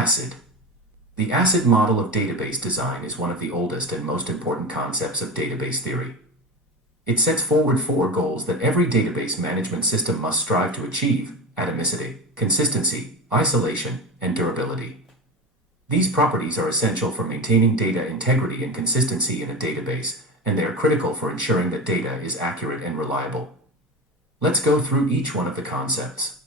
ACID. The ACID model of database design is one of the oldest and most important concepts of database theory. It sets forward four goals that every database management system must strive to achieve: atomicity, consistency, isolation, and durability. These properties are essential for maintaining data integrity and consistency in a database, and they are critical for ensuring that data is accurate and reliable. Let's go through each one of the concepts.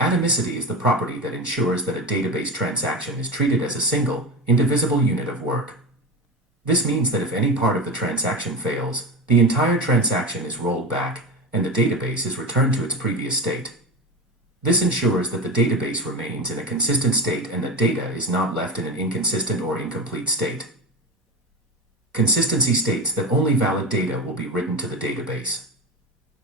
Atomicity is the property that ensures that a database transaction is treated as a single, indivisible unit of work. This means that if any part of the transaction fails, the entire transaction is rolled back, and the database is returned to its previous state. This ensures that the database remains in a consistent state and that data is not left in an inconsistent or incomplete state. Consistency states that only valid data will be written to the database.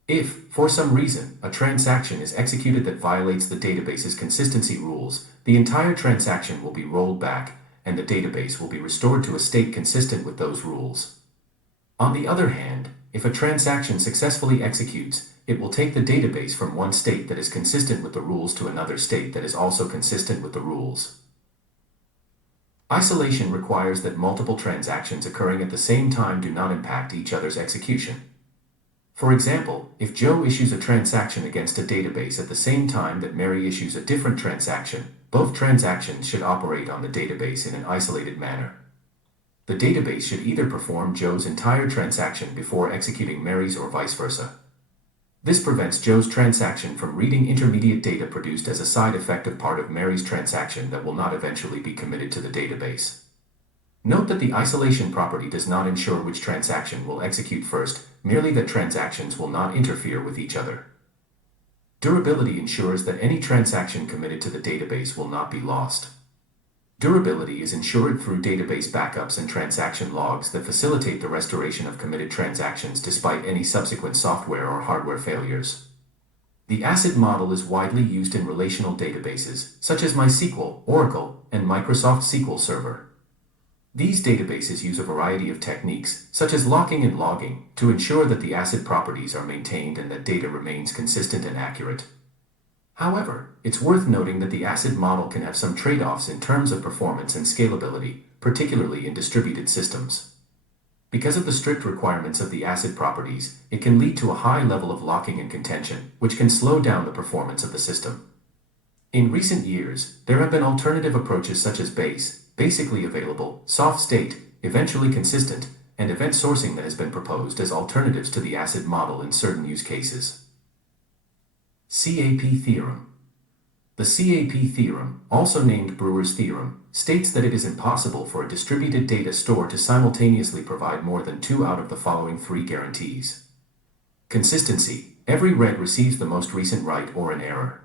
If, for some reason, a transaction is executed that violates the database's consistency rules, the entire transaction will be rolled back, and the database will be restored to a state consistent with those rules. On the other hand, if a transaction successfully executes, it will take the database from one state that is consistent with the rules to another state that is also consistent with the rules. Isolation requires that multiple transactions occurring at the same time do not impact each other's execution. For example, if Joe issues a transaction against a database at the same time that Mary issues a different transaction, both transactions should operate on the database in an isolated manner. The database should either perform Joe's entire transaction before executing Mary's or vice versa. This prevents Joe's transaction from reading intermediate data produced as a side effect of part of Mary's transaction that will not eventually be committed to the database. Note that the isolation property does not ensure which transaction will execute first, merely that transactions will not interfere with each other. Durability ensures that any transaction committed to the database will not be lost. Durability is ensured through database backups and transaction logs that facilitate the restoration of committed transactions despite any subsequent software or hardware failures. The ACID model is widely used in relational databases, such as MySQL, Oracle, and Microsoft SQL Server. These databases use a variety of techniques, such as locking and logging, to ensure that the ACID properties are maintained and that data remains consistent and accurate. However, it's worth noting that the ACID model can have some trade-offs in terms of performance and scalability, particularly in distributed systems. Because of the strict requirements of the ACID properties, it can lead to a high level of locking and contention, which can slow down the performance of the system. In recent years, there have been alternative approaches such as basically available, soft state, eventually consistent, and event sourcing that has been proposed as alternatives to the ACID model in certain use cases. CAP theorem. The CAP theorem, also named Brewer's theorem, states that it is impossible for a distributed data store to simultaneously provide more than two out of the following three guarantees. Consistency. Every read receives the most recent write or an error.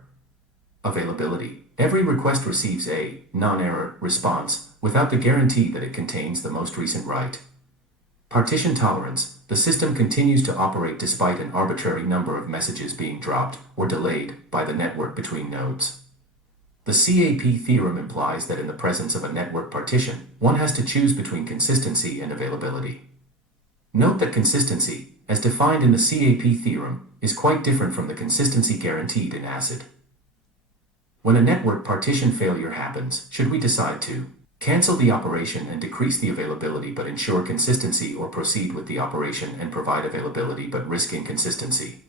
Availability. Every request receives a non-error response without the guarantee that it contains the most recent write. Partition tolerance. The system continues to operate despite an arbitrary number of messages being dropped or delayed by the network between nodes. The CAP theorem implies that in the presence of a network partition, one has to choose between consistency and availability. Note that consistency, as defined in the CAP theorem, is quite different from the consistency guaranteed in ACID. When a network partition failure happens, should we decide to cancel the operation and decrease the availability but ensure consistency, or proceed with the operation and provide availability but risk inconsistency?